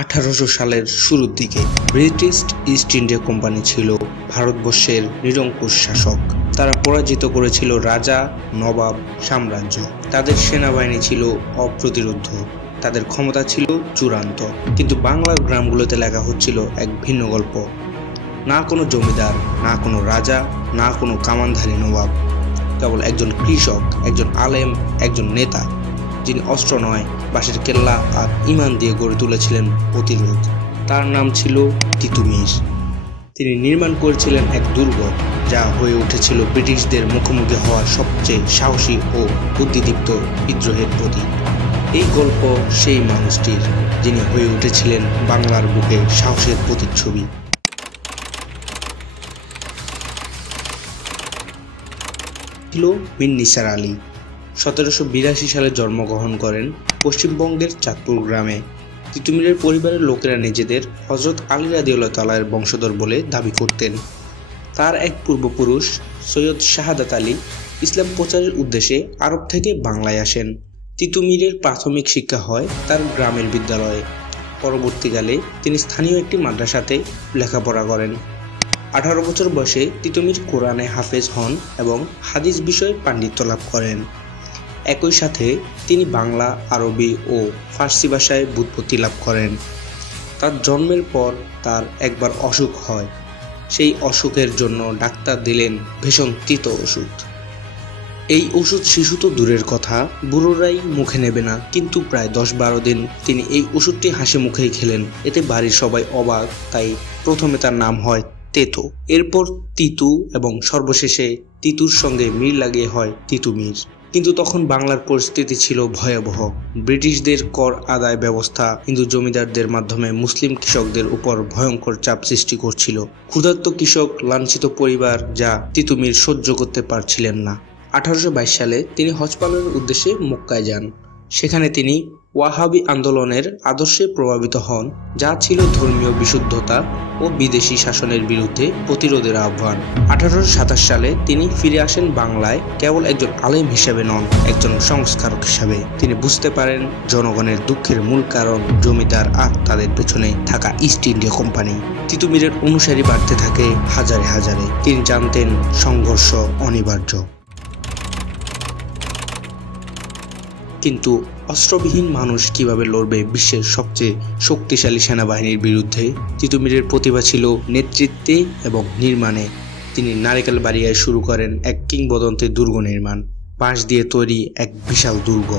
1800 সালের শুরুর দিকে ব্রিটিশ ইস্ট ইন্ডিয়া কোম্পানি ছিল ভারতবর্ষের নিরঙ্কুশ শাসক। তারা পরাজিত করেছিল রাজা, নবাব, সাম্রাজ্য। তাদের সেনাবাহিনী ছিল অপ্রতিরোধ্য, তাদের ক্ষমতা ছিল চূড়ান্ত। কিন্তু বাংলার গ্রামগুলোতে লেখা হচ্ছিল এক ভিন্ন গল্প। না কোনো জমিদার, না কোনো রাজা, না কোনো কামানধারী নবাব, কেবল একজন কৃষক, একজন আলেম, একজন নেতা, যিনি অস্ত্র নয়, বাঁশের কেল্লা আর ইমান দিয়ে গড়ে তুলেছিলেন প্রতিরোধ। তার নাম ছিল তিতুমীর। তিনি নির্মাণ করেছিলেন এক দুর্গ, যা হয়ে উঠেছিল ব্রিটিশদের মুখোমুখি হওয়ার সবচেয়ে সাহসী ও বুদ্ধিদীপ্ত বিদ্রোহের প্রতীক। এই গল্প সেই মানুষটির, যিনি হয়ে উঠেছিলেন বাংলার বুকে সাহসের প্রতিচ্ছবি। ছিল মীর নিসার আলী। 1782 সালে জন্মগ্রহণ করেন পশ্চিমবঙ্গের চাঁদপুর গ্রামে। তিতুমীরের পরিবারের লোকেরা নিজেদের হযরত আলী রাদিয়াল্লাহু তাআলার বংশধর বলে দাবি করতেন। তার এক পূর্বপুরুষ সৈয়দ শাহাদাত আলী ইসলাম প্রচারের উদ্দেশ্যে আরব থেকে বাংলায় আসেন। তিতুমীরের প্রাথমিক শিক্ষা হয় তার গ্রামের বিদ্যালয়ে। পরবর্তীকালে তিনি স্থানীয় একটি মাদ্রাসাতে লেখাপড়া করেন। 18 বছর বয়সে তিতুমীর কোরআনে হাফেজ হন এবং হাদিস বিষয়ে পাণ্ডিত্য লাভ করেন। একই সাথে তিনি বাংলা, আরবি ও ফার্সি ভাষায় ব্যুৎপত্তি লাভ করেন। তার জন্মের পর তার একবার অসুখ হয়। সেই অসুখের জন্য ডাক্তার দিলেন ভীষণ তিত ওষুধ। এই ওষুধ শিশু তো দূরের কথা, বুড়োরাই মুখে নেবে না, কিন্তু প্রায় 10-12 দিন তিনি এই ওষুধটি হাসি মুখেই খেলেন। এতে বাড়ির সবাই অবাক, তাই প্রথমে তার নাম হয় তেতো, এরপর তিতু এবং সর্বশেষে তিতুর সঙ্গে মিল লাগিয়ে হয় তিতুমীর। কিন্তু তখন বাংলার পরিস্থিতি ছিল ভয়াবহ। ব্রিটিশদের কর আদায় ব্যবস্থা হিন্দু জমিদারদের মাধ্যমে মুসলিম কৃষকদের উপর ভয়ঙ্কর চাপ সৃষ্টি করছিল। ক্ষুধার্ত কৃষক, লাঞ্ছিত পরিবার, যা তিতুমীর সহ্য করতে পারছিলেন না। 1822 সালে তিনি হজ পালনের উদ্দেশ্যে মক্কায় যান। সেখানে তিনি ওয়াহাবি আন্দোলনের আদর্শে প্রভাবিত হন, যা ছিল ধর্মীয় বিশুদ্ধতা ও বিদেশি শাসনের বিরুদ্ধে প্রতিরোধের আহ্বান। 1827 সালে তিনি ফিরে আসেন বাংলায়, কেবল একজন আলেম হিসেবে নন, একজন সংস্কারক হিসাবে। তিনি বুঝতে পারেন জনগণের দুঃখের মূল কারণ জমিদার আর তাদের পেছনে থাকা ইস্ট ইন্ডিয়া কোম্পানি। তিতুমীরের অনুসারী বাড়তে থাকে হাজারে হাজারে। তিনি জানতেন সংঘর্ষ অনিবার্য। কিন্তু অস্ত্রবিহীন মানুষ কিভাবে লড়বে বিশ্বের সবচেয়ে শক্তিশালী সেনাবাহিনীর বিরুদ্ধে? তিতুমীরের প্রতিভা ছিল নেতৃত্বে এবং নির্মাণে। তিনি নারিকেল বাড়িয়ায় শুরু করেন এক কিংবদন্তি দুর্গ নির্মাণ, বাঁশ দিয়ে তৈরি এক বিশাল দুর্গ।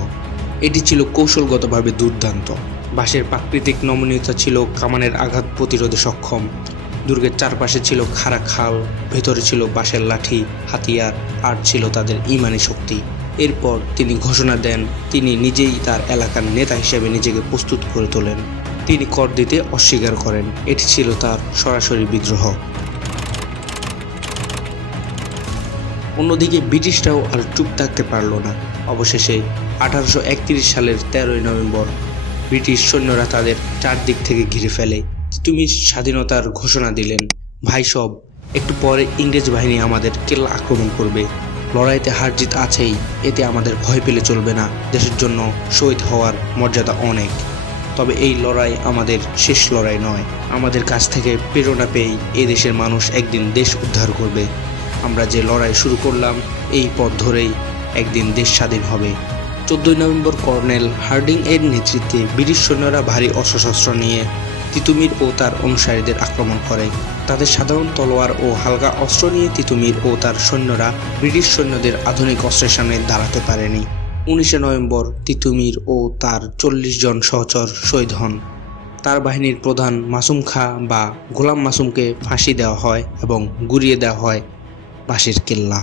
এটি ছিল কৌশলগতভাবে দুর্দান্ত। বাঁশের প্রাকৃতিক নমনীয়তা ছিল কামানের আঘাত প্রতিরোধে সক্ষম। দুর্গের চারপাশে ছিল খাড়া খাল, ভেতরে ছিল বাঁশের লাঠি, হাতিয়ার, আর ছিল তাদের ইমানি শক্তি। এরপর তিনি ঘোষণা দেন তিনি নিজেই তার এলাকার নেতা হিসেবে নিজেকে প্রস্তুত করে তোলেন। তিনি কর দিতে অস্বীকার করেন। এটি ছিল তার সরাসরি বিদ্রোহ। অন্যদিকে ব্রিটিশরাও আর চুপ থাকতে পারল না। অবশেষে 1831 সালের 13 নভেম্বর ব্রিটিশ সৈন্যরা তাদের চারদিক থেকে ঘিরে ফেলে। তিতুমীর স্বাধীনতার ঘোষণা দিলেন, ভাই সব, একটু পরে ইংরেজ বাহিনী আমাদের কেল্লা আক্রমণ করবে। লড়াইতে হার জিত আছেই, এতে আমাদের ভয় পেলে চলবে না। দেশের জন্য শহীদ হওয়ার মর্যাদা অনেক, তবে এই লড়াই আমাদের শেষ লড়াই নয়। আমাদের কাছ থেকে প্রেরণা পেয়েই এ দেশের মানুষ একদিন দেশ উদ্ধার করবে। আমরা যে লড়াই শুরু করলাম, এই পথ ধরেই একদিন দেশ স্বাধীন হবে। 14 নভেম্বর কর্নেল হার্ডিং এর নেতৃত্বে ব্রিটিশ সৈন্যরা ভারী অস্ত্রশস্ত্র নিয়ে তিতুমীর ও তার অনুসারীদের আক্রমণ করে। তাদের সাধারণ তলোয়ার ও হালকা অস্ত্র নিয়ে তিতুমীর ও তার সৈন্যরা ব্রিটিশ সৈন্যদের আধুনিক অস্ত্রের সামনে দাঁড়াতে পারেনি। 19 নভেম্বর তিতুমীর ও তার 40 জন সহচর শহীদ হন। তার বাহিনীর প্রধান মাসুম খাঁ বা গোলাম মাসুমকে ফাঁসি দেওয়া হয় এবং গুড়িয়ে দেওয়া হয় বাঁশের কেল্লা।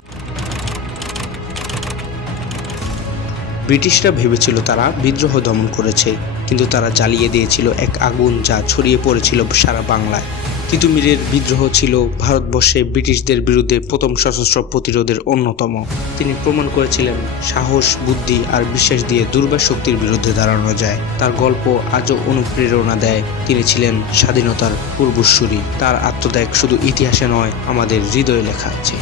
ব্রিটিশরা ভেবেছিল তারা বিদ্রোহ দমন করেছে, কিন্তু তারা জ্বালিয়ে দিয়েছিল এক আগুন যা ছড়িয়ে পড়েছিল সারা বাংলায়। তিতুমীরের বিদ্রোহ ছিল ভারতবর্ষে ব্রিটিশদের বিরুদ্ধে প্রথম সশস্ত্র প্রতিরোধের অন্যতম। তিনি প্রমাণ করেছিলেন সাহস, বুদ্ধি আর বিশ্বাস দিয়ে দুর্বার শক্তির বিরুদ্ধে দাঁড়ানো যায়। তার গল্প আজও অনুপ্রেরণা দেয়। তিনি ছিলেন স্বাধীনতার পূর্বসূরি। তার আত্মত্যাগ শুধু ইতিহাসে নয়, আমাদের হৃদয়ে লেখা আছে।